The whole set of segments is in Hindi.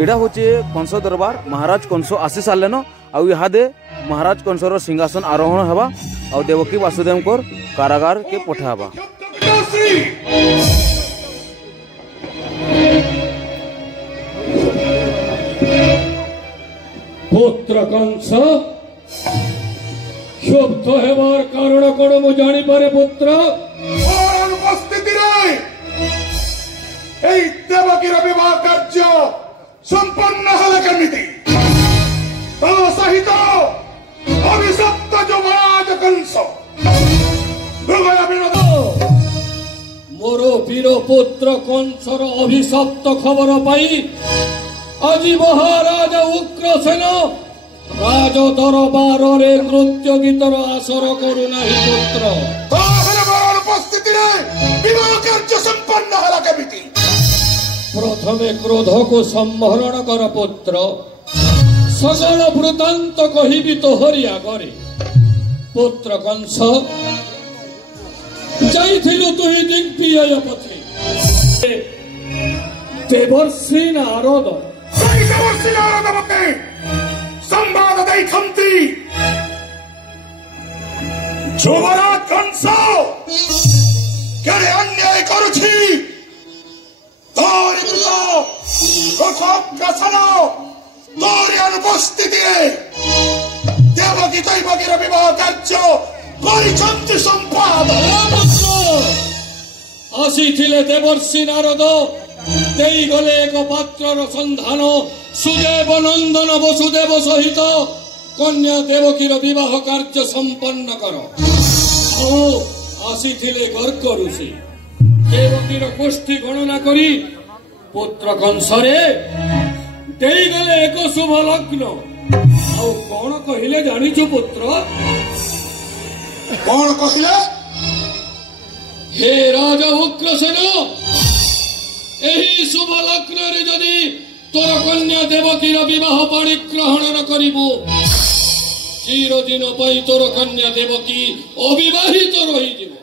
एटा होचे कंस दरबार महाराज कंस आसी सारलेन आउ इहादे महाराज कंसर सिंहासन आरोहण हवा और देवकी वासुदेव को कारागार के पठावा। पुत्र कंस क्षुब्ध हेबार कारण कौन मु जानी पारे पुत्र अनुपस्थिति देवकी विवाह कार्य संपन्न हल केमिति सहित अभिशप्त युवराज कंस मोर वीर पुत्र कंसर अभिशप्त खबर पाई आज महाराज उग्रसेन राज दरबार रे नृत्य गीतर आसर करूना पुत्र उपस्थिति विवाह कार्य संपन्न हल केमिति प्रथमे क्रोध को संहरण कर पुत्र सकल वृत्तांत कहिबी तोहरी आगरे। पुत्र कंस जाइथिलु तुही दिग्विजय पथे देवर्षि नारद मते संवाद दैछन्ति युवराज कंस केरे अन्याय करुछि तोरी तोरी अनुपस्थिति देवकी दैवकीर विवाह कार्य करिछन्ति संपाद आसीथिले देवर्षि नारद देई गले एक पात्रर संधान सुदेव नंदन वसुदेव सहित कन्या देवकीर विवाह कार्य संपन्न कर आसीथिले गर्ग ऋषि देवकीर गोष्ठी गणना करी पुत्र कंसरे देई गले एक शुभ लग्न आउ कौन कहिले जानिछु पुत्र कौन कहिले हे राजा उग्रसेन एही शुभ लग्न रे जदि तोर कन्या देवकीर विवाह पाणी ग्रहण न करिबो चिरदिन पई तोर कन्या देवकी अविवाहित रही जिवो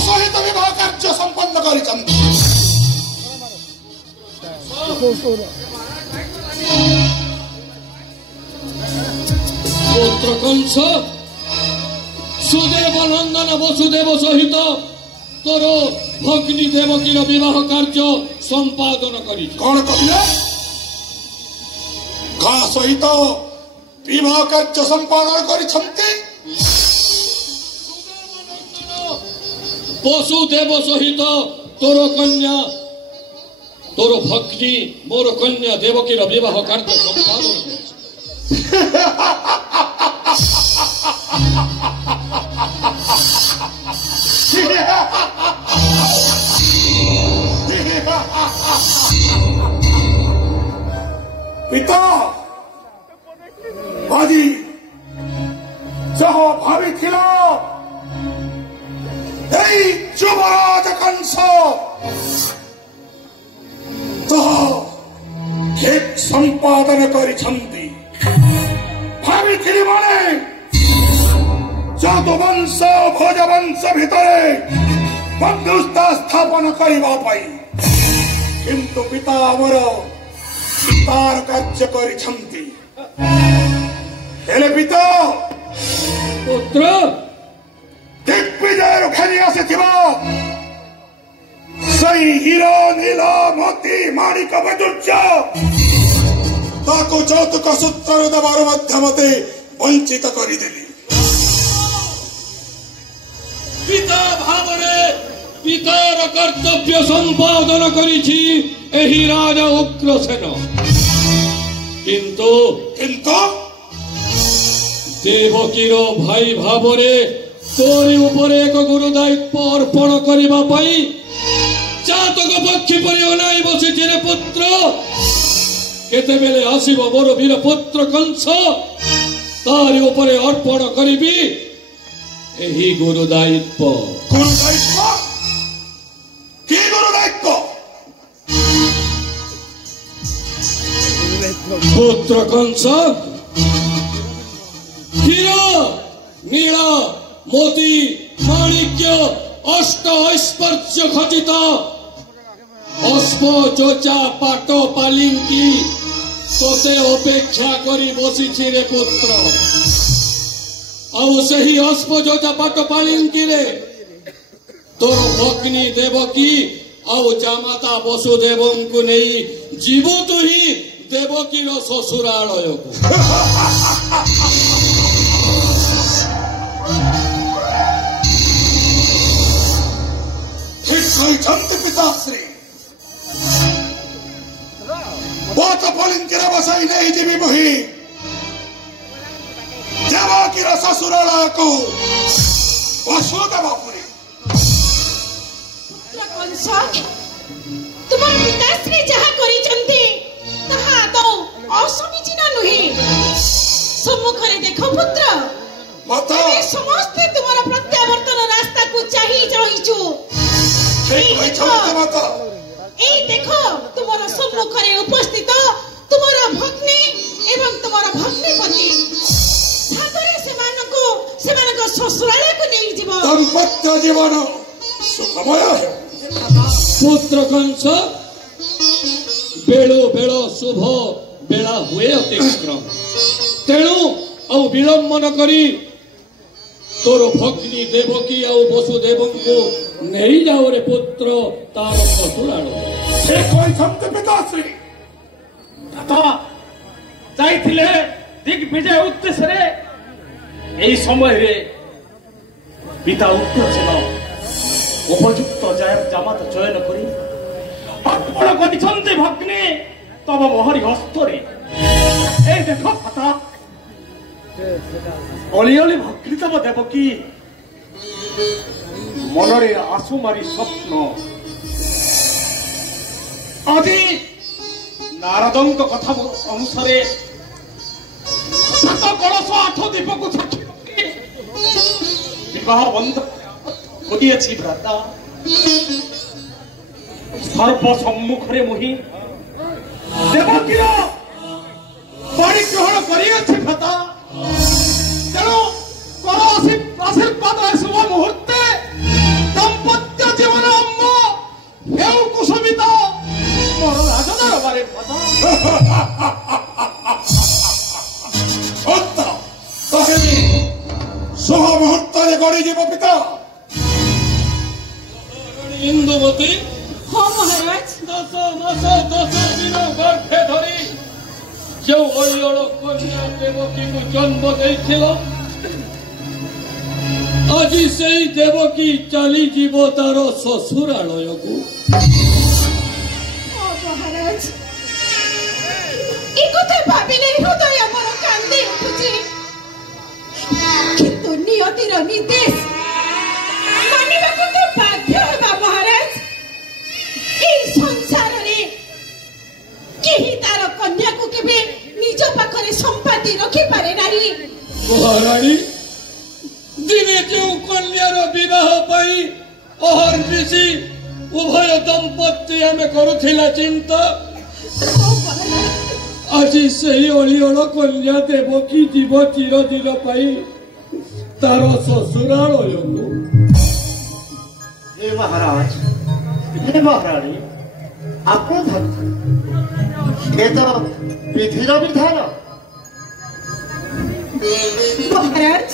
सहित विवाह कार्य संपन्न करिछन्ति पुत्र कंस सुदेव नंदन वसुदेव सहित तोर भगिनी देवकीर विवाह कार्य संपादन करी कौन कहिले का सहित विवाह कार्य संपादन करिछन्ति वसुदेव सहित तोर कन्या तोर भगिनी मोर कन्या देवकीर विवाह कार्य संपादन पिता आदि जह भावी थिला युवराज कंस ठीक संपादन करिछन्ति भावी थिली माने जातवंश भोजवंश भितरे बंधुता स्थापन करिबा पाई किंतु पिता अमर तार कार्य करिछन्ति हेले पिता पुत्र दिग्विजय रुखनी आसिथिबा सही हीरो नीला मोती माणिक वैदुर्य ताको जौतुक सूत्र देवार माध्यमते वंचित करिदेली पिता भावरे पितार कर्तव्य संपादन करिछि एही राजा उग्रसेन किंतु देवकीर भाई भावरे तोरी ऊपर एक गुरु दायित्व अर्पण करिबा पाई जातक पक्षी परि अनाई बसिछि रे पुत्र केते बेले आसीबो मोर वीर पुत्र कंस तारी ऊपर अर्पण करिबी एही गुरु दायित्व की गुरु दायित्व पुत्र कंस हीरा नीला मोती माणिक्य अष्ट ऐश्वर्य खचित ଅସ୍ପ ଯୋଚା ପାଟ ପାଲିଙ୍କି ତୋତେ ଅପେକ୍ଷା କରି ବସିଛି ରେ ପୁତ୍ର। ଆଉ ସେହି ଅସ୍ପ ଯୋଚା ପାଟ ପାଲିଙ୍କିରେ ତୋର ଭଗ୍ନୀ ଦେବକୀ ଆଉ ଜାମାତା ବସୁଦେବଙ୍କୁ ନେଇ ଯିବୁ ତୁ ହିଁ ଦେବକୀର ଶ୍ୱଶୁରାଳୟକୁ। ଠିକ୍ କହିଛନ୍ତି ପିତାଶ୍ରୀ। ବଟ ପଲିଙ୍କିରେ ବସାଇ ନେଇଯିବି ମୁହିଁ ଦେବକୀର ଶ୍ୱଶୁରାଳୟକୁ ବସୁଦେବପୁରୀ। ତୁମର ପିତାଶ୍ରୀ ଯାହା କରିଛନ୍ତି ତାହା ଆଦୌ ଅସମୀଚୀନ ନୁହେଁ। ସମ୍ମୁଖରେ ଦେଖ ପୁତ୍ର, ଆମେ ସମସ୍ତେ ତୁମର ପ୍ରତ୍ୟାବର୍ତ୍ତନ ରାସ୍ତାକୁ ଚାହିଁ ରହିଛୁ। এই দেখো তোমার সম্মুখে উপস্থিত তোমার ভগ্নী এবং তোমার ভগ্নীপতি সাগরে সেমানক শ্বশুরালয়କୁ ନେଇଯିବ। ଦାମ୍ପତ୍ୟ ଜୀବନ ସୁଖମୟ ହେଉ। ପୁତ୍ର କଂସ ବେଳୁ ବେଳ ଶୁଭ ବେଳା ହୁଏ ଅତିକ୍ରମ। ତେଣୁ ଆଉ ବିଳମ୍ବ ନ କରି ତୋର ଭଗ୍ନୀ ଦେବକୀ ଆଉ ବସୁଦେବଙ୍କୁ ନେଇଯାଉ ରେ ପୁତ୍ର ତାର ଶ୍ୱଶୁରାଳୟ। ପିତାଶ୍ରୀ ଯାଇଥିଲେ ଦିଗ୍ବିଜୟ ଉଦ୍ଦେଶ୍ୟରେ ଏହି ସମୟରେ ପିତା ଉଗ୍ରସେନ ଉପଯୁକ୍ତ ଜାମାତା ଚୟନ କରି ଅର୍ପଣ କରିଛନ୍ତି ଭଗ୍ନୀ ତବ ମୋହରି ହସ୍ତରେ। এই দেখো কথা অলি অলি ভগ্নী তব দেবকী মনরে আশুমারি স্বপ্ন আজি নারদଙ୍କ কথা অনুসারে সাত কলস আঠ দীপক সাক্ষী রখি বিবাহ বন্ধ করিয়াছি ভ্রাতা। সর্ব সম্মুখরে মুহি দেবকীর বাড়ি গ্রহণ করিয়াছি ভ্রাতা। তেণু কর আশীর্বাদ শুভ মুহূর্তে দাম্পত্য জীবন অম্ব হেউ কুসুমিত মোর রাজদরবারে ভ্রাতা। শুভ মুহূর্ତରେ ଗଡ଼ିଯିବ ପିତା। ଇନ୍ଦୁମତୀ ହଁ ମହାରାଜ। 10 ମାସ 10 ଦିନ ଗର୍ଭେ ଧରି ଯେଉଁ ଅଳିଅଳ କନ୍ୟା ଦେବକୀକୁ ଜନ୍ମ ଦେଇଥିଲ ଆଜି ସେଇ ଦେବକୀ ଚାଲିଯିବ ତାର ଶ୍ୱଶୁରାଳୟକୁ। ମହାରାଜ ଏ କଥା ଭାବିଲେ ହୃଦୟ ମୋର କାନ୍ଦି ଉଠୁଛି। କିନ୍ତୁ ନିୟତିର ନିର୍ଦ୍ଦେଶ ମାନିବାକୁ ତ ବାଧ୍ୟ ହେବା ମହାରାଜ। এই ସଂସାରରେ କେହି ତାର କନ୍ୟାକୁ କେବେ ନିଜ ପାଖରେ ସମ୍ପାତି ରଖିପାରେ ନାହିଁ। ମହାରାଣୀ ଦିନେ ଯେଉଁ କନ୍ୟାର ବିବାହ ପାଇଁ ଅହର୍ନିଶି ଉଭୟ ଦମ୍ପତି ଆମେ କରୁଥିଲା ଚିନ୍ତା ଆଜି ସେହି ଅଳିଅଳ କନ୍ୟା ଦେବକୀ ଯିବ ଚିରଦିନ ପାଇଁ ତାର ଶ୍ୱଶୁରାଳୟକୁ। हे महाराज, हे महारानी, ଆପଣ ଏ ତ ବିଧିର ବିଧାନ। ମହାରାଜ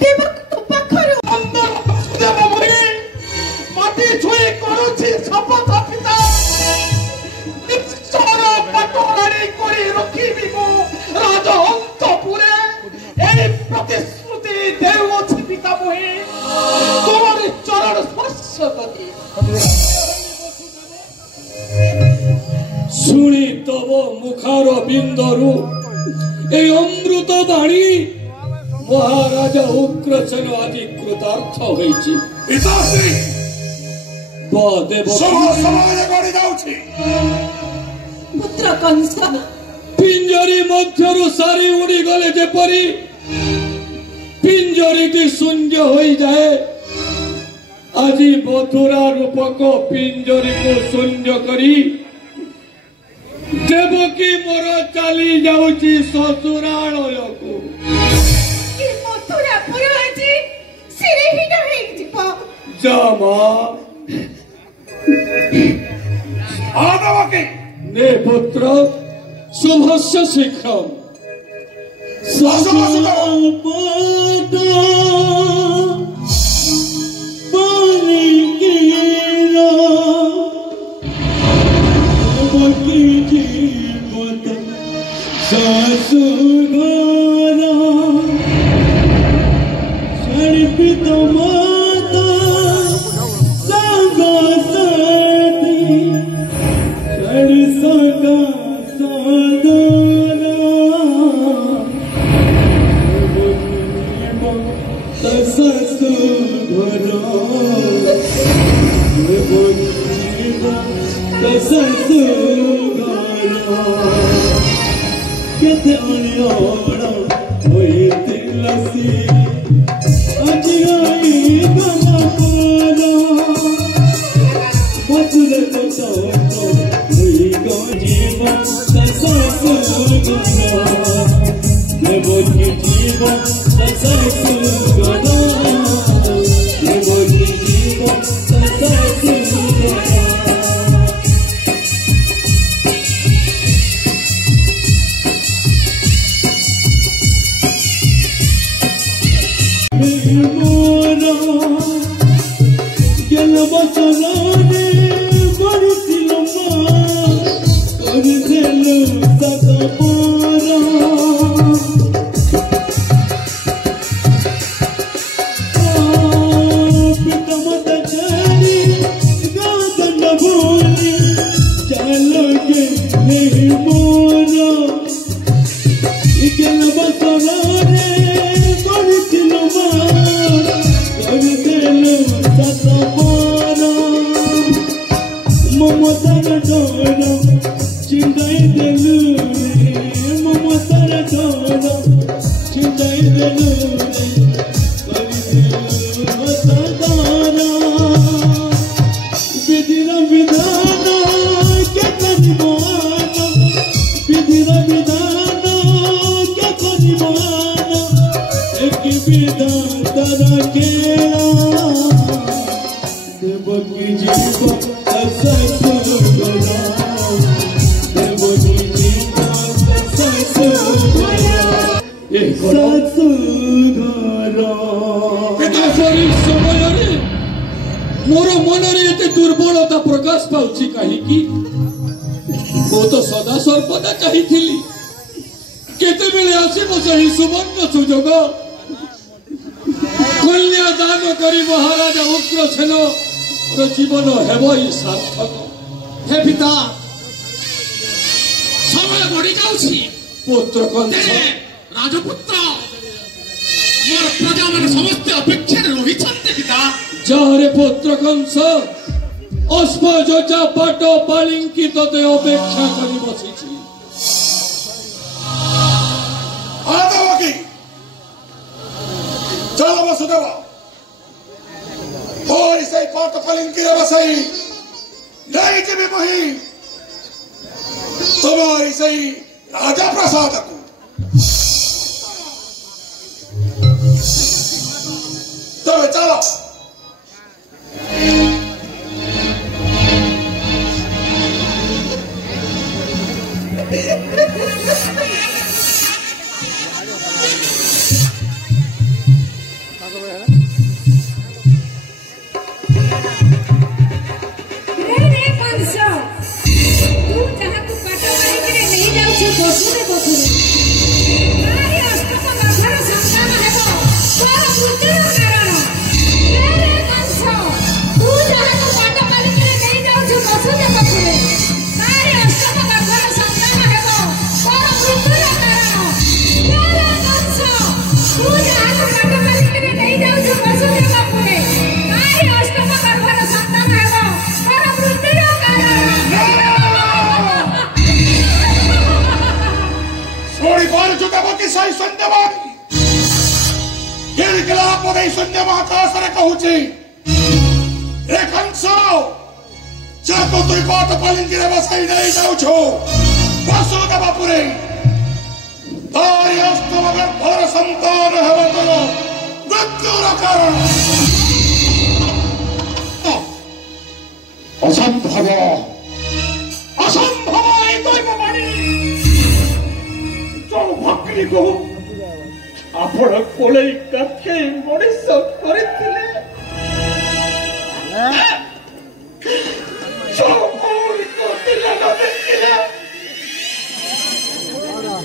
ଦେବକୀ ପାଖରୁ ମାଟି ଛୁଇଁ କରୁଛି ଶପଥ ପିତା। ନିଶ୍ଚର ପାଟଣାରେ କରି ରଖିବି ମୁଁ ରାଜ ଅନ୍ତପୁରେ। ଏହି ପ୍ରତିଶ୍ରୁତି ଦେଉଅଛି ପିତା ମୁହିଁ ତୁମରି ଚରଣ ସ୍ପର୍ଶ କରି। ଶୁଣି ତବ ମୁଖାର ବିନ୍ଦରୁ ଏ ଅମୃତ ବାଣୀ ମହାରାଜା ଉଗ୍ରସେନ ଆଜି କୃତାର୍ଥ ହୋଇଛି। ପିତାଶ୍ରୀ ଦେବକୀ ଗଡ଼ି ଯାଉଛି। ପୁତ୍ର କଂସ ପିଞ୍ଜରୀ ମଧ୍ୟରୁ ସାରି ଉଡ଼ିଗଲେ ଯେପରି ପିଞ୍ଜରୀଟି ଶୂନ୍ୟ ହୋଇଯାଏ ଆଜି ମଥୁରା ରୂପକ ପିଞ୍ଜରୀକୁ ଶୂନ୍ୟ କରି ଦେବକୀ ମୋର ଚାଲି ଯାଉଛି ଶ୍ୱଶୁରାଳୟକୁ। ମଥୁରାପୁର ଆଜି ଶିରେହୀନ ହେଇଯିବ। ଯା ମା आदवकी ने पुत्र शुभस्य शीघ्रम मोर मनरे एते दुर्बलता प्रकाश पाउछि कहीं मो तो सदा सर्वदा चाहिथिली केते बेले आसीबो सही सुवर्ण सुजोग कन्या दान करी महाराजा उग्रसेन रो जीवन हेबई सार्थक। हे पिता समय बढ़ी जाउछि पुत्र कंस राजपुत्र मोर प्रजा मन समस्त अपेक्षा रहिछन्ते पिता। जहरे पुत्र कंस अस्पजचा पाट पालिंकी तते अपेक्षा करी बसिछि। आदवकी चल वसुदेव होई से पाट पालिंकी रे बसई नहीं जेबे मही तुम्हारी सही राजा प्रसाद को तबे चलो ଅସମ୍ଭବ ଅସମ୍ଭବ ଏ ଦୈବବାଣୀ ଯୋଉ ଭକ୍ତିକୁ ଆପଣ କୋଳେଇ କାଖେଇ ମଣିଷ କରିଥିଲେ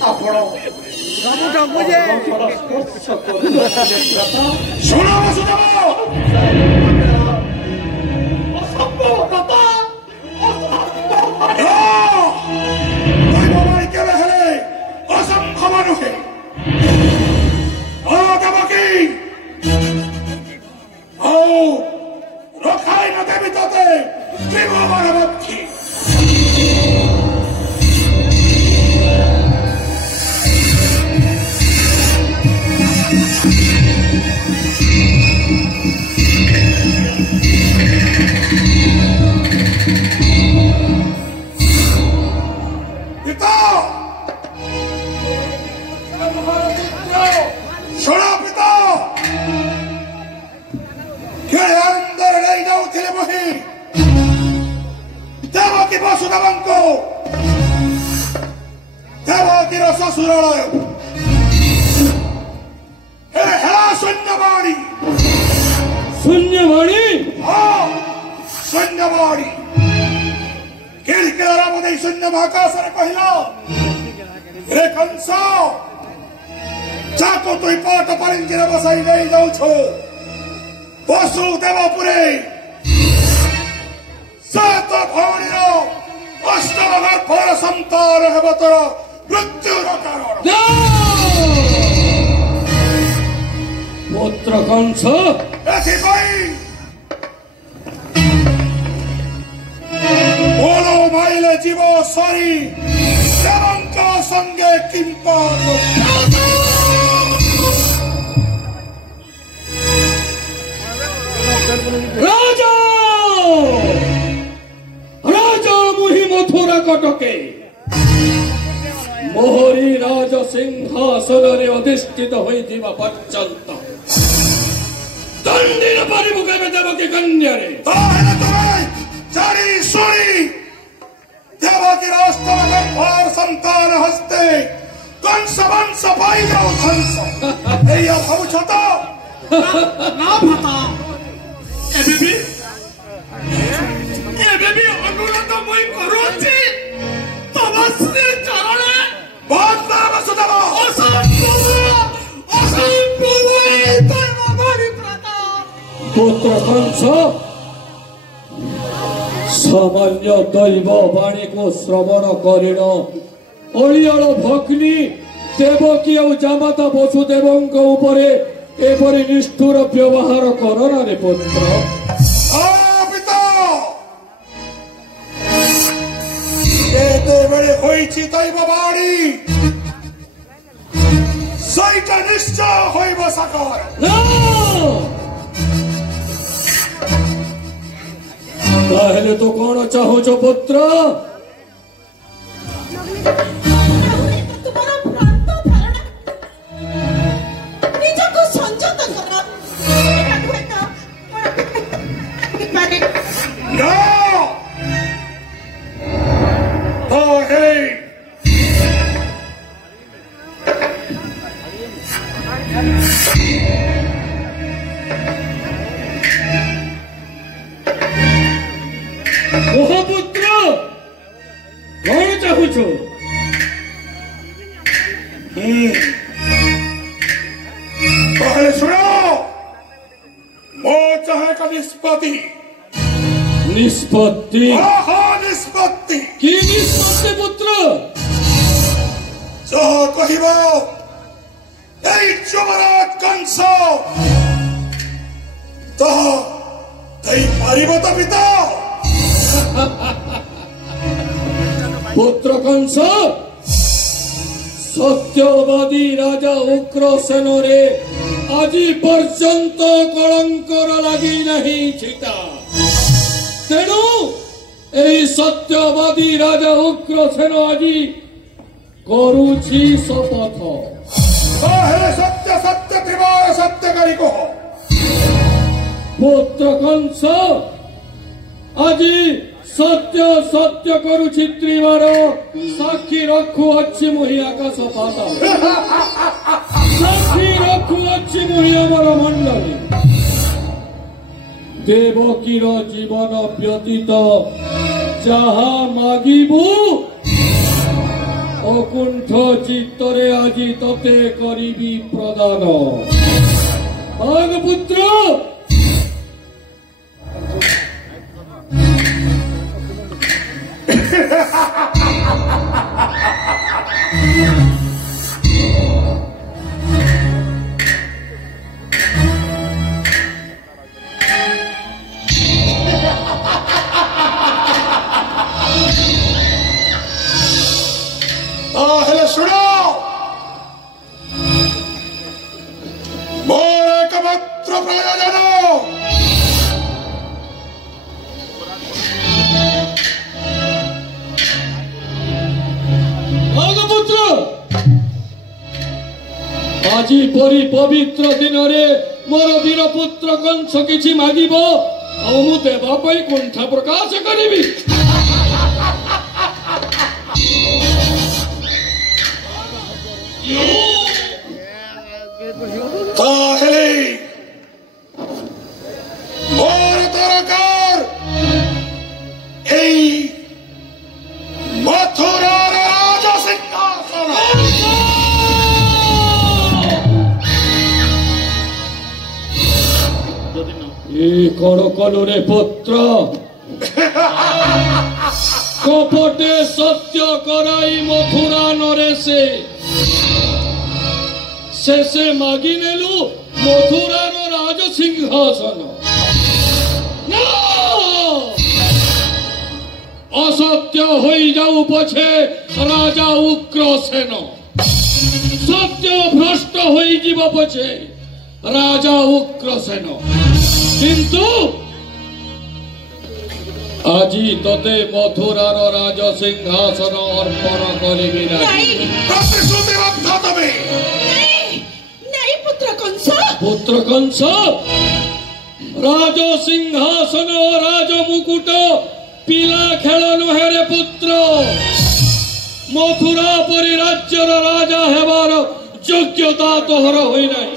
ଆପଣ ଶୁଣ କେବେ ହେଲେ ଅସମ୍ଭବ ନୁହେଁ ଆଉ ରଖାଇ ନ ଦେବି ତତେ ତ୍ରିଭୁବନ ପକ୍ଷୀ ବସୁଦେବଙ୍କୁ ଦେବକୀର ଶ୍ୱଶୁରାଳୟ ହେଲା ଶୂନ୍ୟବାଣୀ ଶୂନ୍ୟବାଣୀ ହଁ ଶୂନ୍ୟବାଣୀ କିଳକିଳ ରାମ ଦେଇ ଶୂନ୍ୟ ମହାକାଶରେ କହିଲ ରେ କଂସ ଯାକୁ ତୁଇ ପାଟ ପାଲିଙ୍କିରେ ବସାଇ ନେଇ ଯାଉଛୁ ବସୁଦେବପୁରେ ସାତ ଭଉଣୀର ଅଷ୍ଟମ ଗର୍ଭର ସନ୍ତାନ ହେବ ତୋର ମୃତ୍ୟୁର କାରଣ ପୁତ୍ର କଂସ ଏଥିପାଇଁ ବୋଲ ମାଇଲେ ଯିବ ସରି ଦେବଙ୍କ ସଙ୍ଗେ କିମ୍ପା ରାଜା রাজা মুহি মথুরা কটকে মোহরি রাজ সিংহাসନରେ অধিষ্ঠিত ହୋଇଯିବା ପର୍ଯ୍ୟନ୍ତ ଦଣ୍ଡିନ ପାରିବୁ କେବେ ଦେବକୀ କନ୍ୟାରେ ତାହେଲେ ତୁମେ ଚାରି ଶୁଣି ଦେବକୀର ଅଷ୍ଟମ ଗର୍ଭର ସନ୍ତାନ ହସ୍ତେ କଂସ ବଂଶ ପାଇଯାଉ ଧ୍ୱଂସ ଏଇଆ ଭାବୁଛ ତ ନା ଭ୍ରାତା ଏବେ ବି ଅନୁରୋଧ ମୁଁ କରୁଛି ତମ ଶ୍ରୀ ଚରଣେ ବସୁଦେବ ପୁତ୍ର କଂସ ସାମାନ୍ୟ ଦୈବ ବାଣୀକୁ ଶ୍ରବଣ କରିଣ ଅଳିଅଳ ଭଗ୍ନି ଦେବକୀ ଆଉ ଜାମାତା ବସୁଦେବଙ୍କ ଉପରେ ଏପରି ନିଷ୍ଠୁର ବ୍ୟବହାର କର ନା ରେ ପୁତ୍ର ଯେତେବେଳେ ହୋଇଛି ଦୈବ ବାଣୀ ସେଇଟା ନିଶ୍ଚୟ ହୋଇବ ସାକାର ତାହେଲେ ତୁ କଣ ଚାହୁଁଛ ପୁତ୍ର ତୁମର ଭ୍ରାନ୍ତ ଧାରଣା ନିଜକୁ ସଂଯତ କର ମହାପୁତ୍ର କଣ ଚାହୁଁଛୁ ତାହେଲେ ଶୁଣ ମୋ ଚାହେଁ ଏକ ନିଷ୍ପତ୍ତି ନିଷ୍ପତ୍ତି ନିଷ୍ପତ୍ତି କି ନିଷ୍ପତ୍ତି ପୁତ୍ର ଯାହା କହିବ এই যুবরাজ কংস তাহা ଦେଇପାରିବ ତ ପିତା পুত্র কংস সত্যবাদী রাজা উগ্রসেনরে আজি পর্যন্ত কলঙ্কর লাগি নাহি ছিটা তেণু এই সত্যবাদী রাজা উগ্রসেন আজি କରୁଛି ଶପଥ ହେଲେ ସତ୍ୟ ସତ୍ୟ ତ୍ରିବାର ସତ୍ୟକାରୀ କହ ପୁତ୍ର କଂସ আজি সত্য সত্য করুছি ত্রিবার সাক্ষী রক্ষু অছি মহি আকাশ পাতাল সাক্ষী রক্ষু অছি মহি আমার মণ্ডলী দেবকীর জীবন ব্যতীত যাহা মাগিবু অকুণ্ঠ চিত্তরে আজি ততে করিবি প্রদান। পুত্র তাহলে শুনো, মোর একমাত্র প্রয়োজন পুত্র আজি পরি পবিত্র দিନରେ মোর বীর পুত্র কংস কিছু মাগিব ଆଉ ମୁଁ ଦେବା ପାଇଁ କୁଣ୍ଠା ପ୍ରକାଶ କରିବି। তাহলে মোর দরকার এই মথুরার রাজসিংহাসন। এই করকলুরে পুত্র কপটে সত্য করাই মথুরা নরেশে শেষে মাগি নেলু মথুরার রাজসিংহাসন। অসত্য হয়ে যাও পছে রাজা উগ্রসেন, সত্য ভ্রষ্ট হয়ে যাব পছে রাজা উগ্রসেন, কিন্তু আজি তোতে মথুরার রাজসিংহাসন অর্পণ করিবি না। প্রতিশ্রুতিবদ্ধ তুমি। পুত্র কংস রাজসিংহাসন ও রাজমুকুট পিলা খেল নুহে রে পুত্র, মথুরা পরি রাজ্যর রাজা হেবার যোগ্যতা তোহর হই নাই।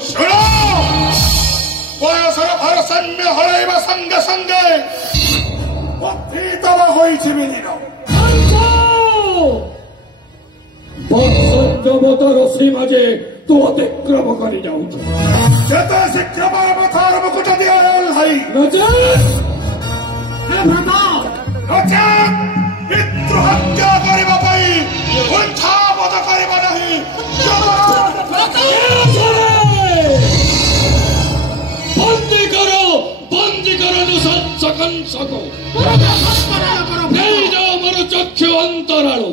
বয়সর ভারসাম্য হরাইবা সঙ্গে সঙ্গে পথিতর হইছি বিলীন। বৎসর সীমা যে তু অতিক্রম করে যাউছ, যেতে শীঘ্র আমার মাথার মুকুট দিয়া ভাই নচেত পিতৃ হত্যা করিবা পাই কুণ্ঠাবোধ করিবা নাহি। বন্দী করো নৃশংস কংসক, নেই যাও মোর চক্ষু অন্তরালু।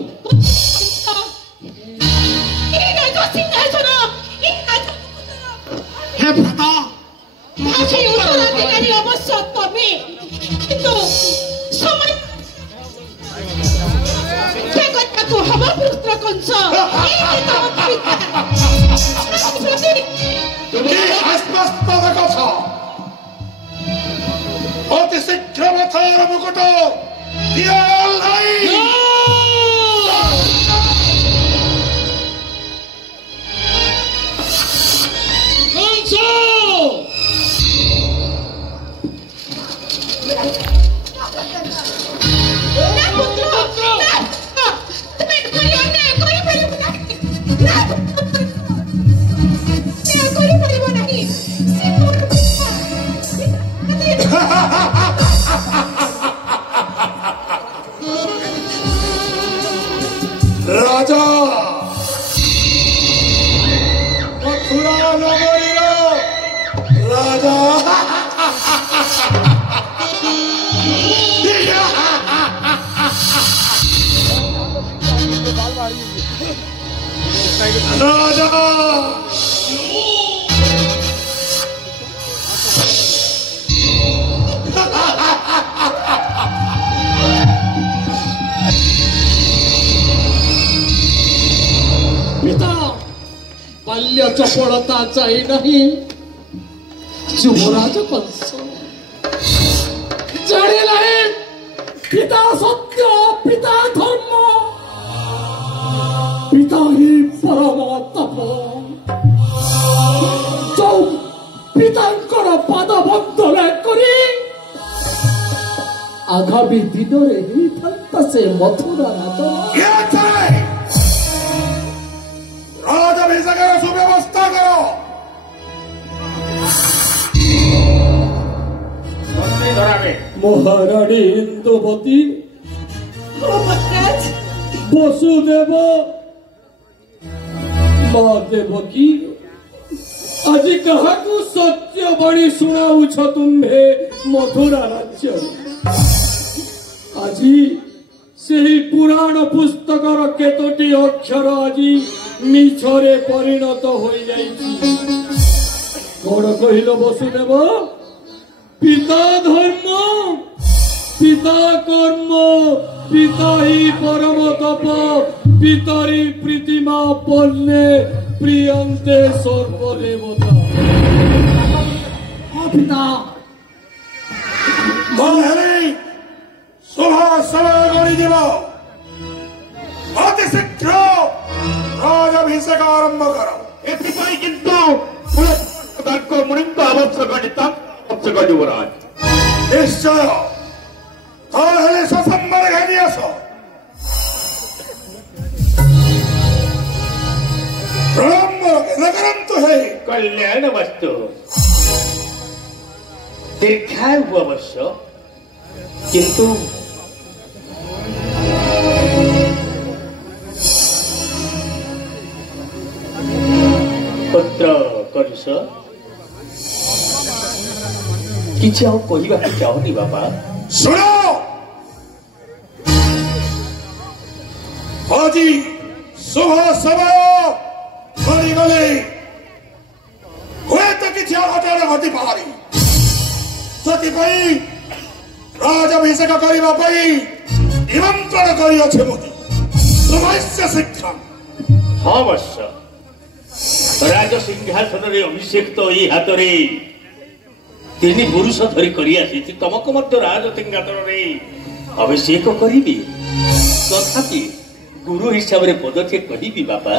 হে ভ্রাতা, উত্তরাধিকারী অবশ্য তবে, কিন্তু সময় কথাକୁ হব পুত্র কংস। তুমি হাস্পস্পদ কথা, অতি শীঘ্র মাথার মুকুট দিয়া নাই। রাজা মথুরা নগরীর রাজা রাজা বাল্য চপলতা চাই নাহি যুবরাজ কংস, জানি নাহি पिता सत्य पिता धर्म पिता ही परम तप जो पितांकर पाद बंधन करी आगामी दिन से मथुरा राजाभिषेक सुव्यवस्था करो। महारानी इंदुमती वसुदेव माँ देवकी आज क्या सत्य बाणी शुणाऊछ तुम्हे मथुरा राज्य आज से पुराण पुस्तकर केतोटी अक्षर आज मिछरे परिणत हो जाइछि। कौन कहिल वसुदेव पिता धर्म पिता कर्म पिता ही परम तप पितारी प्रीतिमा पन्ने प्रियंते सर्वदेवता। पिता सुबह समय गढ़ अति शीघ्र राजाभिषेक आरंभ करो। एथिपाई किंतु मुनि आवश्यक युवराज निश्चय कल ससंबर घनी आस है कल्याण वस्तु दीर्घायु अवश्य किंतु पुत्र करुष किसी कहवा चाहनी बाबा सुनो आज शुभ समय गले हुए तो किसी अघटन घटी पारी से राजाभिषेक करने निमंत्रण कर शीघ्र। हाँ अवश्य राज सिंहासन अभिषेक तो ये हाथ तीन पुरुष धरी कर तुमको राज सिंहासन अभिषेक करी तथापि गुरु हिसाब से पदचे कहि बाबा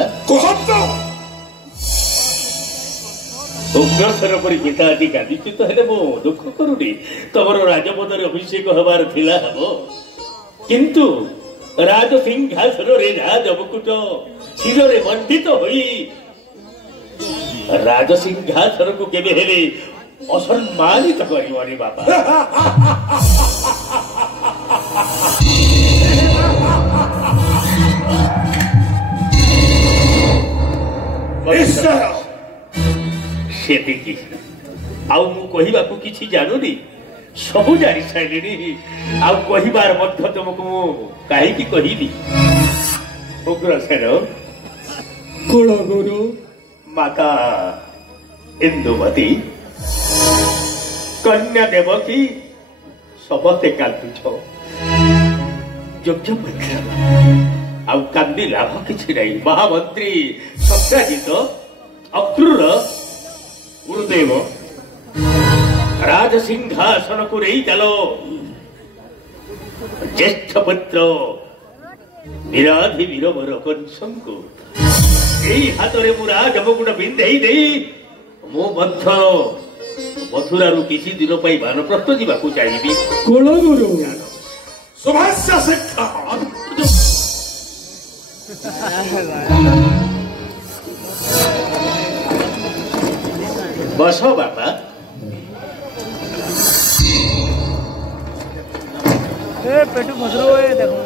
उग्रसेन परी पिता आदि गादीच्युत हेले मो दुख करुनी तमर राजपदर अभिषेक हबार थिला हबो किंतु राज सिंहासन रे राज मुकुट शिरे मंडित होई राज सिंहासन को केबे हेले असम्मानित करिवनी बाबा। सेतिकी आउ मु कहिबाकू किछि जानुनी सबु जानि साइलेनी आउ कहिबार मध्य तुमको मु काहे की कहिबी। उग्रसेन कुल गुरु माता इंदुमती कन्या देवकी सबते कांदुछ योग्य पुत्र आउ कांदी लाभ किछि नहीं। महामंत्री सत्याजित अक्रूर गुरुदेव राज सिंहासन को नहीं चलो ज्येष्ठ पुत्र विराधि वीरवर कंसं को यही हाथ में मु राजमुकुट बिंधे मु मथुरा किसी दिन वानप्रस्थ जावाक चाहिए। कुलगुरु सुभाष्य शिक्षा बस बापा पेटू मसरो देखो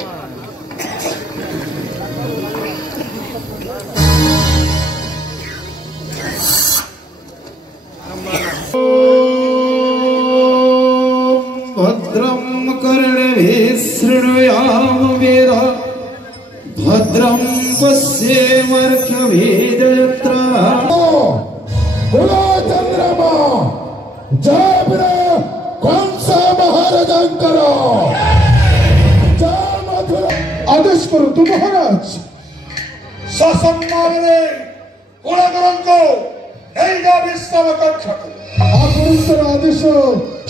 भद्रं कर्णभिः शृणुयाम वेदा भद्रं पश्येमर्घ्यभिर्यजत्राः। बोलो चंद्रमा जय कंस महाराजंकर जय मथुरा आदेश करो तु महाराज ससम्मान कुलगुरु नहीं जा विश्राम कक्ष आपणकर आदेश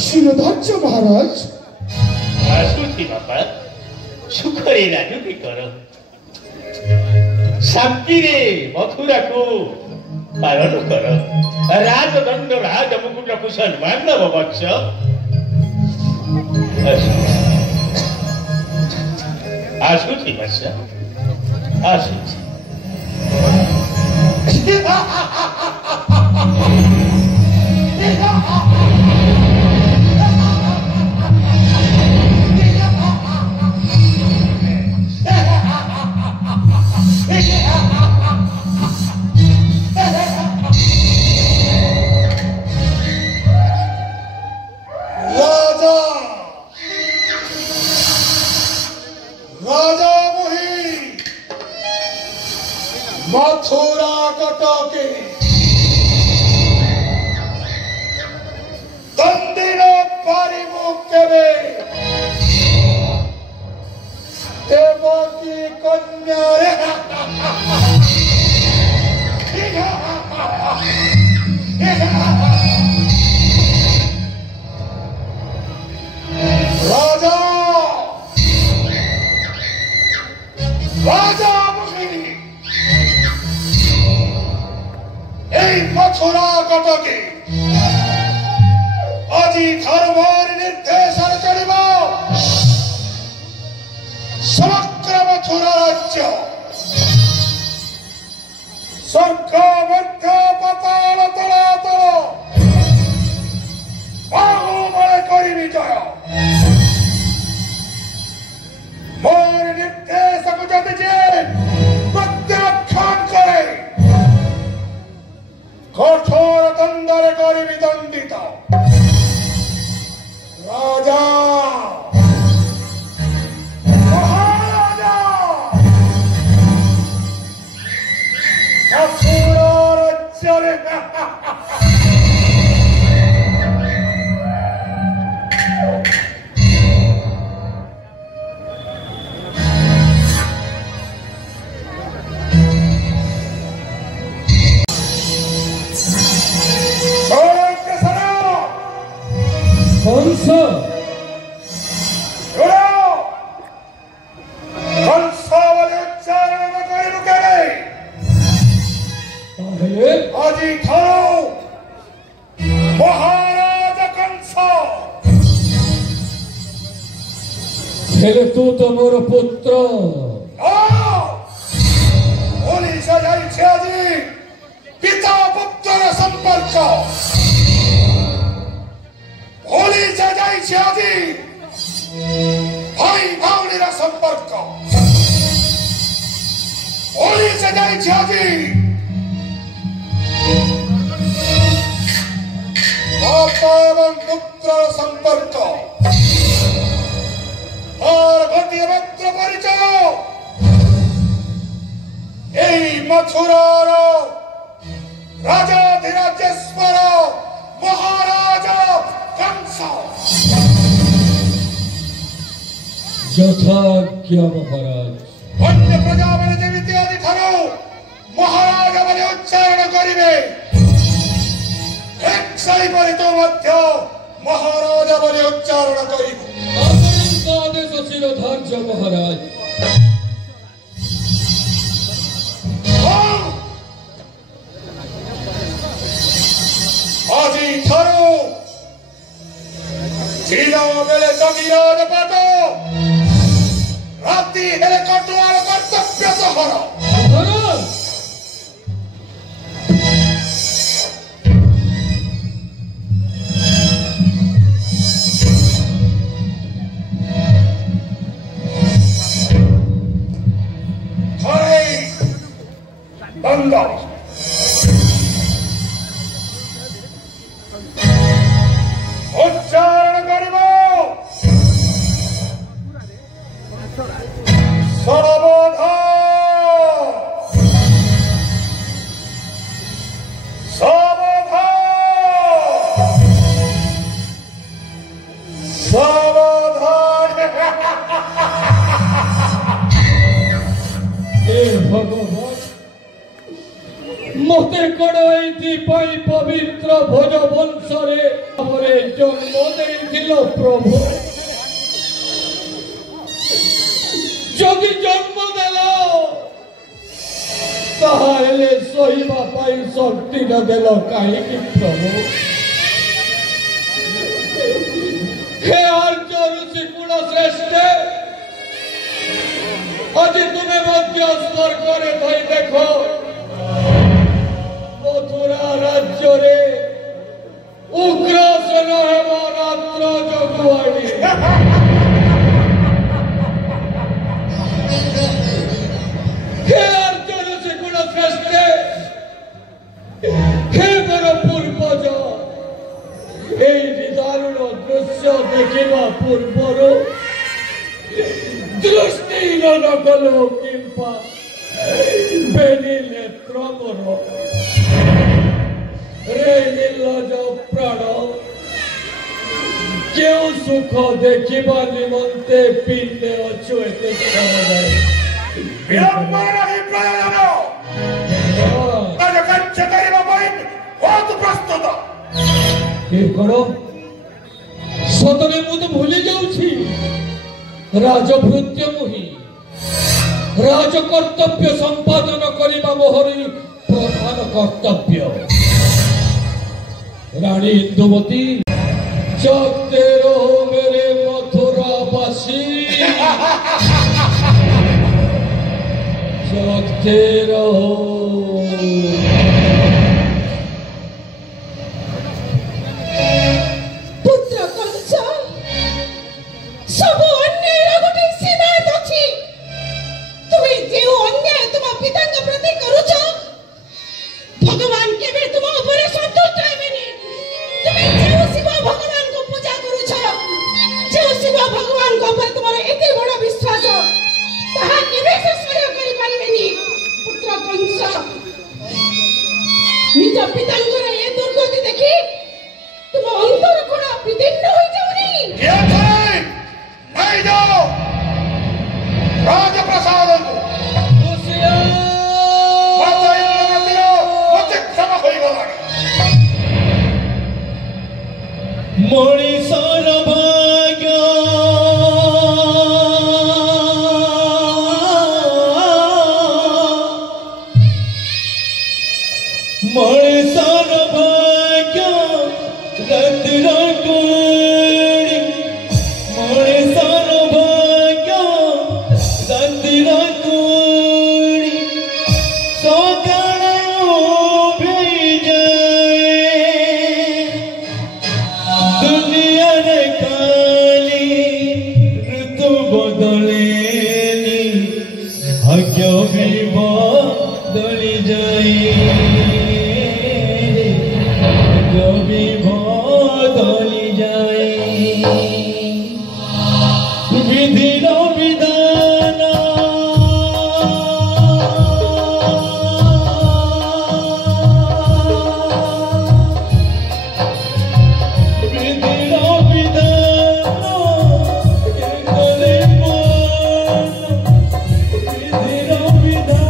शिरोधार्य महाराज। ଆସୁଛି ବାପା ସୁଖରେ ରାଜୁତି କର ଶାନ୍ତିରେ ମଥୁରାକୁ ପାଳନ କର ରାଜଦଣ୍ଡ ରାଜମୁକୁଟକୁ ସମ୍ମାନ ଦେବ ବତ୍ସ ଆସୁଛି ବତ୍ସ ଆସୁଛି मथुरा कटके तंदिर पारिबु केबे देवकी कन्या रे राजा राजा मथुरा कटके আজি ধর্মর নির্দেশন চলিব সমগ্র মথুরা রাজ্য স্বর্গ মধ্য পাতাল তলাতল বাহুবলে করিবি জয় মোর নির্দেশক যদি যে প্রত্যাখ্যান করে कठोर दंडर करिबि दंडित राजा महाराजा मथुरा राज्य कंस আজি ধরো মহারাজ कंस हेले तू तो मोर पुत्र ओडिशा जाइछे আজি पिता पुत्र संपर्क ओडिशा जाइछे আজি भाई भाउनीर संपर्क ओडिशा जाइछे আজি माता एवं पुत्र संपर्क और गोटे मात्र परिचय এই মথুরার রাজাধিরাজেশ্বর মহারাজা कंस যথাজ্ঞা মহারাজ अन्य प्रजा মানে যেমিতি আদি ঠারো মহারাজা বলে উচ্চারণ করিবে এক সাইপরি তো মধ্য মহারাজা বলে উচ্চারণ করিব আপনার আদেশ শিরোধার্য মহারাজ আজি ধরো দিলা বেলে জগিরাজ পাঠ রাতি হেলে কটুয়ার কর্তব্য সহর মহারাজ ধরে বন্ধ উচ্চারণ করিব সাবধান সাবধান हे भगवान मते कड़ाई पाई पवित्र भोज वंशरे हमरे जन्म देथिलो प्रभु যদি জন্ম দেল তাহলে সহিবা পাই শক্তি ন দেল কাহিকি প্রভু? হে আর্য ঋষি কুল শ্রেষ্ঠ, আজি তুমি মধ্য স্বর করে ধই দেখো মথুরা রাজ্যরে উগ্রসেন হেব রাত্র জগুয়াড়ি। হে আর্য ঋষি কুল শ্রেষ্ঠ, হে বর পূর্বজ, এই দারুণ দৃশ্য দেখিবা পূর্বর দৃষ্টিহীন নকল কিংবা বেনি নেত্র মর। রে নির্লজ প্রাণ, কেউ সুখ দেখিবা নিমন্তে পিণ্ডে অছু এতে সময় সতরে মু তো ভুলে যাচ্ছি রাজভৃত্য মুহি রাজ কর্তব্য সম্পাদন করিবা মোহরি প্রধান কর্তব্য। রানী ইন্দুমতী জগতে রহো মেরে মথুরাবাসী, জগতে রহো। পুত্র কংস, ସବୁ ଅନ୍ୟାୟର ଗୋଟେ ସୀମା ଅଛି। ତୁମେ ଯେଉଁ ଅନ୍ୟାୟ ତୁମ ପିତାଙ୍କ ପ୍ରତି କରୁଛ, ଭଗବାନ କେବେ ତୁମ ଉପରେ ସନ୍ତୁଷ୍ଟ ହେବେନି। ତୁମେ ଯେଉଁ ଶିବ ଭଗବାନଙ୍କୁ ପୂଜା କରୁଛ, ଯେଉଁ ଶିବ ଭଗବାନଙ୍କ ଉପରେ ତୁମର ଏତେ ବଡ଼ ବିଶ୍ୱାସ, ତାହା କେବେ ସେ ସହ୍ୟ କରିପାରିବେନି। ପୁତ୍ର କଂସ, ନିଜ ପିତାଙ୍କର ଏ ଦୁର୍ଗତି ଦେଖି ତୁମ ଅନ୍ତର କଣ ବିଦୀର୍ଣ୍ଣ ହୋଇଯାଉନି? ରାଜପ୍ରସାଦ ଅତିକ୍ରମ ହୋଇଗଲାଣି। ମଣିଷର ଭାଗ୍ୟ ମଣିଷର ଭାଗ୍ୟ ରାତିର କୋଡ଼ି, ମଣିଷର ଭାଗ୍ୟ ରାତିର କୋଡ଼ି ସକାଳ ଉଭେଇଯାଏ। ଦୁନିଆରେ କାଲି ଋତୁ ବଦଳେନି, ଭାଗ୍ୟ ବି ବଦଳି ଯାଏ, ଭାଗ୍ୟ ବି ବଦଳି ଯାଏ। ବିଧିର ବିଧାନ ବିଧିର ବିଧାନ କେ କରେ ବିଧିର ବିଧାନ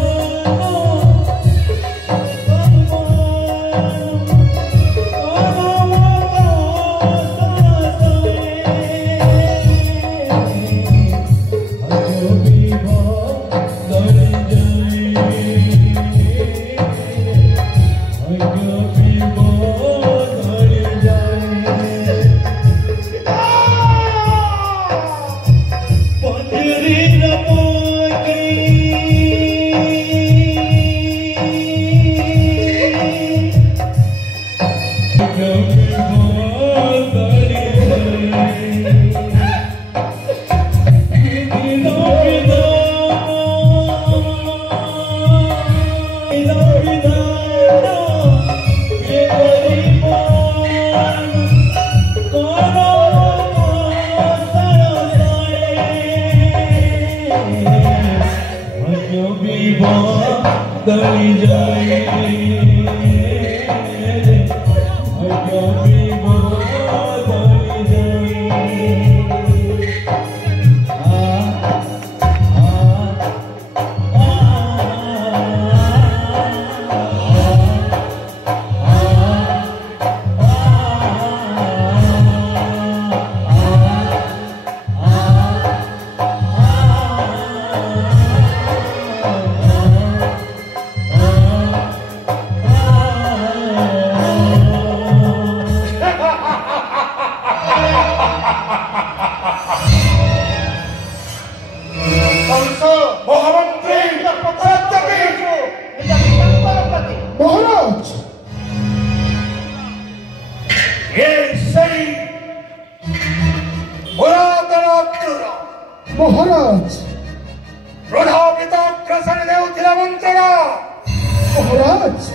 মহারাজ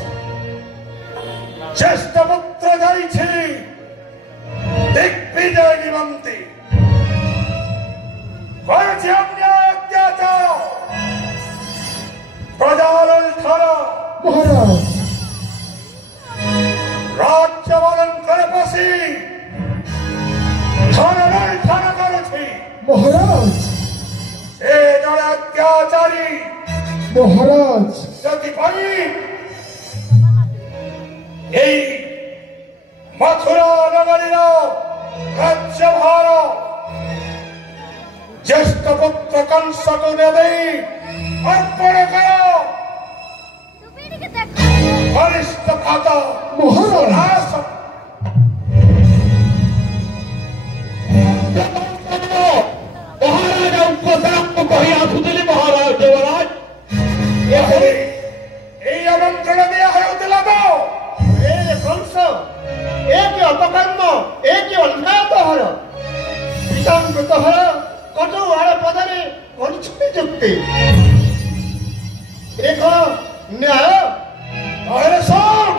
জ্যেষ্ঠ পুত্র যাইছি দিগ্বিজয় নিমন্তে করেছি অন্যায় অত্যাচার প্রজার লুণ্ঠন মহারাজ রাজ্য পালন করে বসি ধন লুণ্ঠন করেছি মহারাজ এ যারা অত্যাচারী মহারাজ যদি পারি এই মথুরা নগরীর রাজ্যভার জ্যেষ্ঠ পুত্র কংসকে দেবে অর্পণ কর বরিষ্ঠ ভ্রাতা মহারাজ এই আমন্ত্রণ দেওয়া হয়েছিল তো কংস এ কি অপকর্ম এ কি অন্যায় হল পিতামৃত হল কত আড় পদরে অনুচ্ছেদ যুক্তি এ কোন ন্যায় তাহলে শোন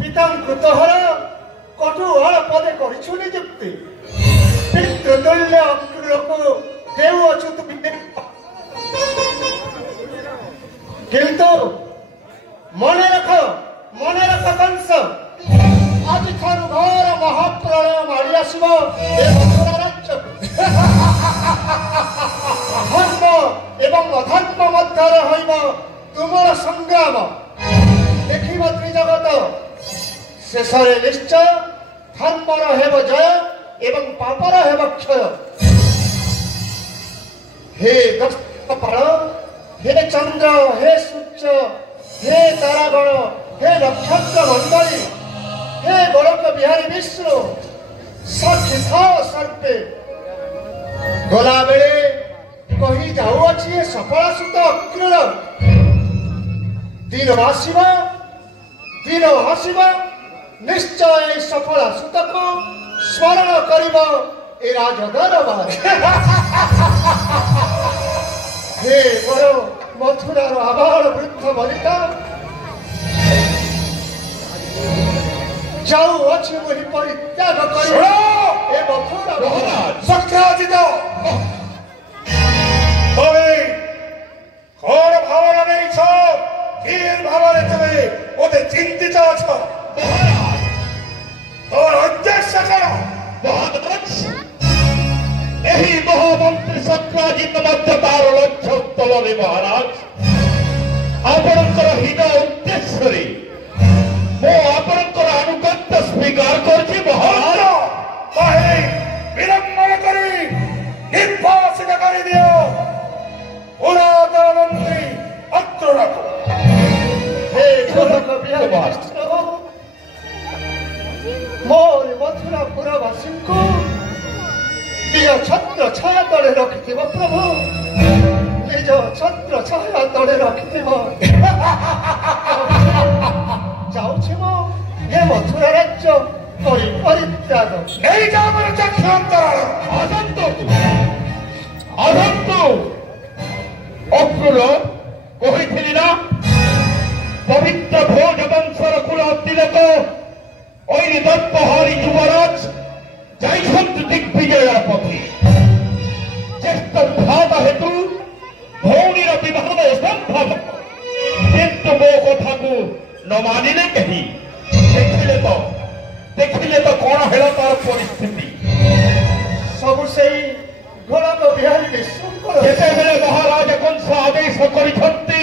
পিতামৃত হল কত আড় পদে করিছু নিযুক্তি পিতৃতুল্য অগ্রକୁ দেউଅଛୁ তুমি কিন্তু মনে রাখো কংস আଜିଠାରୁ ଘୋର ମହାପ୍ରଳୟ ମାଡ଼ି ଆସିବ ଏ ମଥୁରା ରାଜ୍ୟ ଧର୍ମ ଏବଂ ଅଧର୍ମ ମଧ୍ୟରେ ହୋଇବ ତୁମର ସଂଗ୍ରାମ ଦେଖିବ ତ୍ରିଜଗତ ଶେଷରେ ନିଶ୍ଚୟ ଧର୍ମର ହେବ ଜୟ ଏବଂ ପାପର ହେବ କ୍ଷୟ हे दक्षपाल हे चंद्र हे सूर्य हे तारागण हे नक्षत्र मंडली हे गोलक बिहारी विष्णु साक्षी था सर्पे गला बेले कही जाऊँगी सफल सुत अक्रूर दिन आसब निश्चय सफल सुत को स्मरण कर राजदरबार हे बड़ मथुरार आबाल वृद्ध बनिता जाऊ अच्छी मुहि परित्याग कर मथुरा सख्याजित तबे कौन भावना नहीं छो किन भावना तबे ओते चिंतित अछो तोर उद्देश्य करो यही महामंत्री सख्याजित मध्य तार लक्ष्य उत्तल महाराज आपणकर हित उद्देश्य मो आपणकर अनुगत्य स्वीकार करछि महाराज कहे विलंबन करी निर्वासित कर दियो पुरातन मंत्री अक्रूर को हे गोलक बिहारी मोर मथुरापुरवासी को निज छत्र छाया तले रखिथिब प्रभु निज छत्र छाया तले रखिथिब जाऊछि मो हे मथुरा राज्य करी परित्याग नहीं जा मोर चक्षांतर अनंत अक्रूर कहिथिली ना पवित्र भोज वंशर कुल तिलक ओई दत्तहारी युवराज जाइछन्ति दिग्विजय पथी ज्येष्ठ भ्राता हेतु भौणीर विवाह संभव किंतु मो कथा को न मानिले कही देखिले तो कौन हेला तार परिस्थिति सब से गोलक बिहारी विष्णुकर जेतेबेले महाराज कंस आदेश करिछन्ति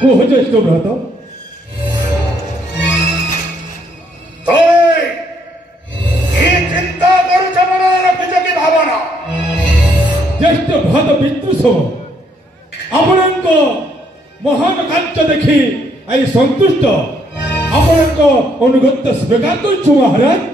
कुह ज्येष्ठ भ्रात चिंता करुच मन रखिछ कि भावना ज्येष्ठ भ्रात पितृसम आपणक महान कार्य देखि आई संतुष्ट आपणक अनुगत स्वीकार करुछु महाराज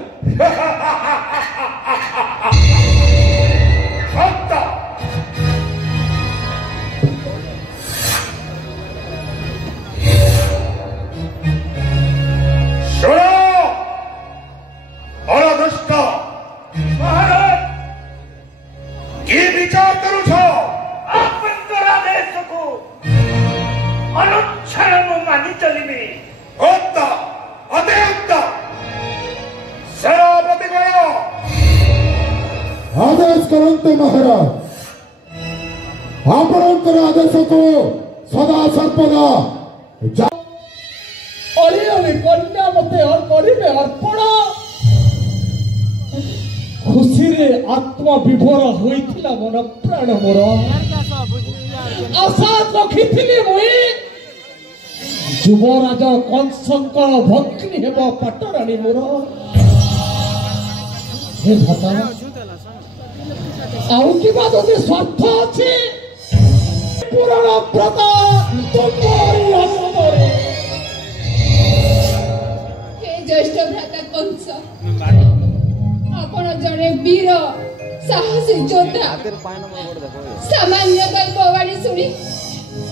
आदेश करते महाराज आपणकर आदेश को सदा सर्वदा अरे अरे कन्या मते और करिबे अर्पण खुशी रे आत्मा विभोर होइथिला मन प्राण मोर आशा रखिथिली मुई युवराज कंसंकर भक्ति हेब पाटराणी मोर हे भता आउ किबा যদি স্বার্থ আছে পুরাণ ব্রত তোমারি আসরে हे ज्येष्ठ भ्राता कंस आपण जड़े वीर साहसी योद्धा सामान्य गल्पवाणी सुनी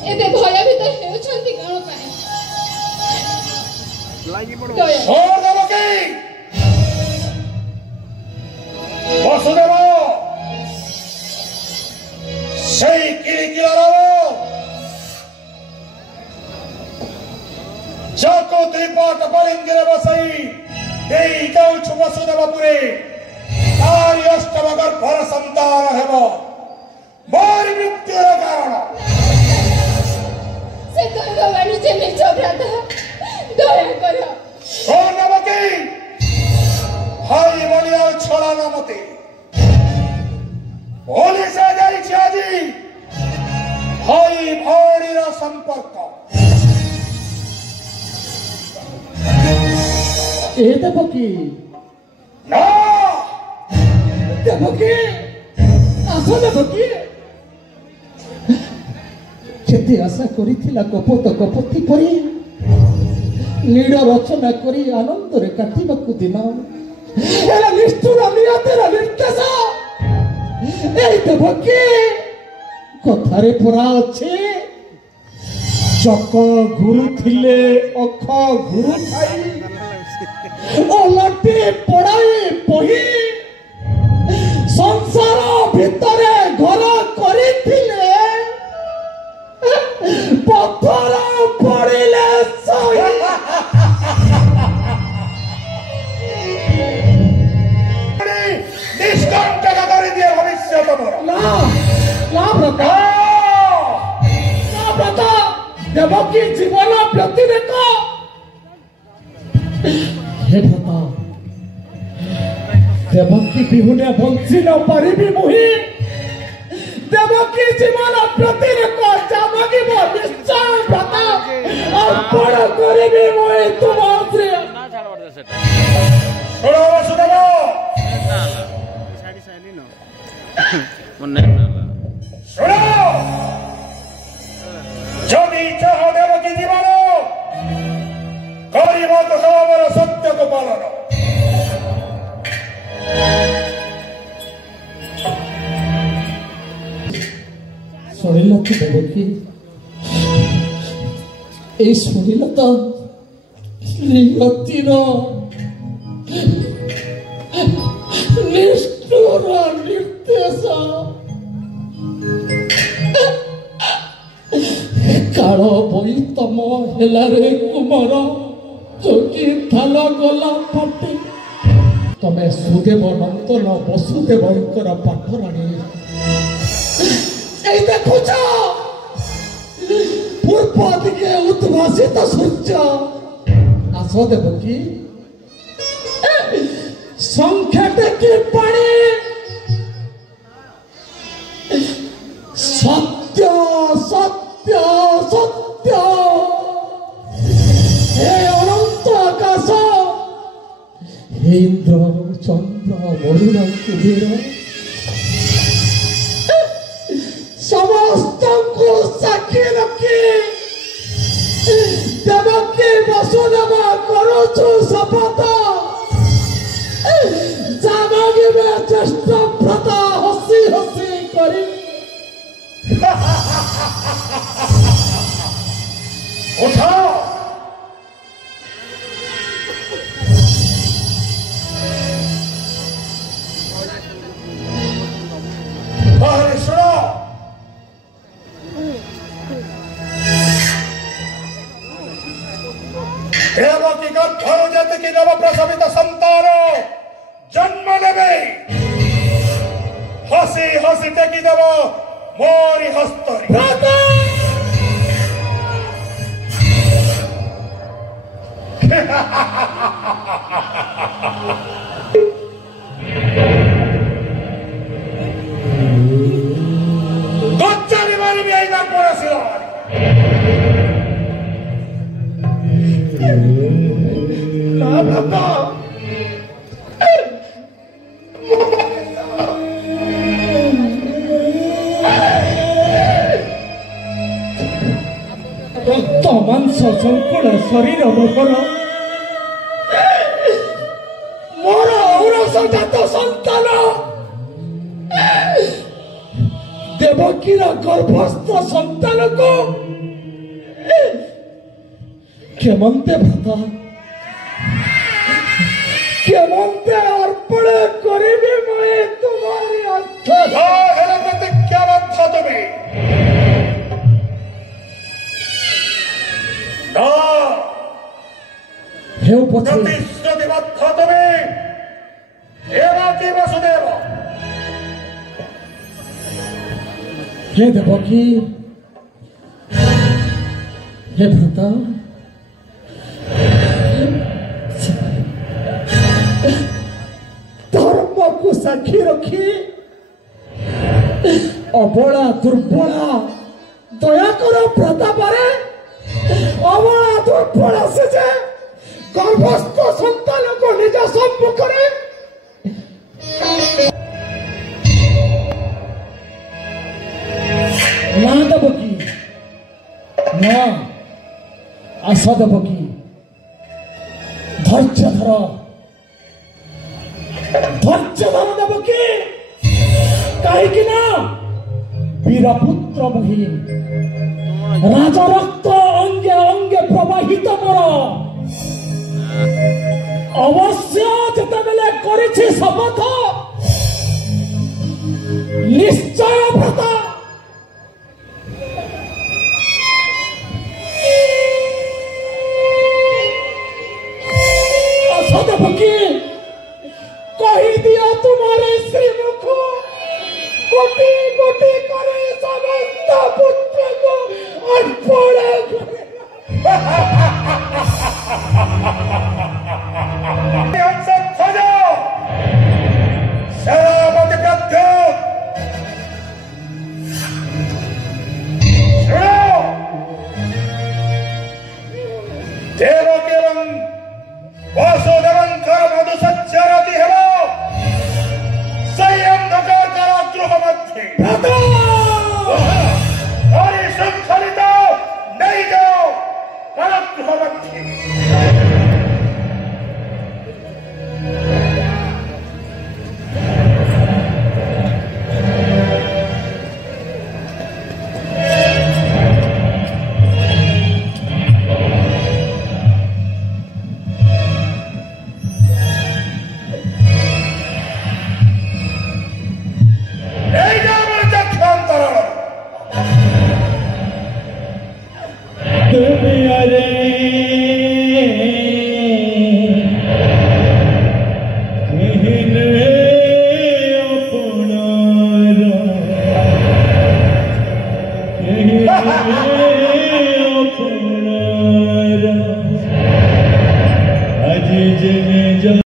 एते भयभीत हेउछंती कण पाए वसुदेव সেই जाको त्रिपाट बलिंद्र बसई देई जाउछु वसुदेवपुरे तारी अष्टम गर्भर संतान हेबो मोर मृत्युर कारण से गल्पवाणी जे मिछ भ्राता दया कर कौन नमके हाई बलिया छला नमते बोली से जाई छाजी हाई भौणीर संपर्क ए देवकी ना देवकी आसो देवकी केते आशा करिथिला कपत कपति परी नीड़ रचना करी आनंद रे काटिबाकु दिन एला निष्ठुर नियतिर निर्देश এই দেবকি কথারে পুরা আছে চক গুরু থিলে অখ গুরু খাই ওলটি পড়াই পহি সংসার ভিতরে ঘর করিଥିଲେ পথর পড়িলে সহি निष्कंटक कर दिए भविष्य तोरा ना ना ब्रता ना ब्रता देवकी जीवन व्यतिरेक हे ब्रता देवकी बिहुने बंची न पारिबी मुही देवकी जीवन व्यतिरेक जामगी बो निश्चय ब्रता अर्पण करिबी मुही तुम श्री ना छाड़बार दे सेटा छोड़ो वसुदेव सुनो जदि चाह देवकी जीवन करिब तो सबर सत्य को पालन शुणिल तो देवकी ए शुणिल तो नियतिर निष्ठुर निर्देश काल बई तम हेलारे कुमार चौकी थाल गला फाटी तमे सुदेव नंदन वसुदेवंकर पाठराणी এই দেখুছ पूर्व दिखे उद्भासित सूर्य आस देवकी संख्या टेकी पानी सत्य सत्य सत्य इंद्र चंद्र वरुण कुबेर समस्त को साक्षी रखी देवकी वसुदेव करुछु शपथ जामागिबे ज्येष्ठ व्रता हसी हसी करी उठाओ बाहर सुनो देवकी गर्भर जतकी नव प्रसवित संतान जन्म नेबे हसी हसी टेकी देव मोरी हस्तरी गच्चानी मारी भी आई नाक पड़ा सिला रक्त मांस संकुल शरीर मोर मोर औरसजात संतान देवकीर गर्भस्थ संतान को केमंते भ्राता केमंते अर्पण करिबे मैं तुम्हारी अर्थ हेले प्रतिज्ञाबद्ध तुम्हें ना हे पछे प्रतिश्रुतिबद्ध तुम्हें देवकी वसुदेव हे देवकी हे भ्राता धर्म को साक्षी रखी अबला दुर्बला दया करो भ्राता पारे अबला दुर्बला से जे गर्भस्थ संतान को निज सम्मुख करे ना देवकी ना आशा देवकी धैर्य धर देवकी कहीं ना वीरपुत्र मही राज रक्त अंगे अंगे प्रवाहित मोर अवश्य जिते करिछि शपथ निश्चय व्रता देवकी कही दिया तुम्हारे श्रीमुख कोटि कोटि करे समस्त पुत्र को अर्पण हमसे खोजो सेनापति प्रद्युम्न सुनो देवकी एवं वासुदेवन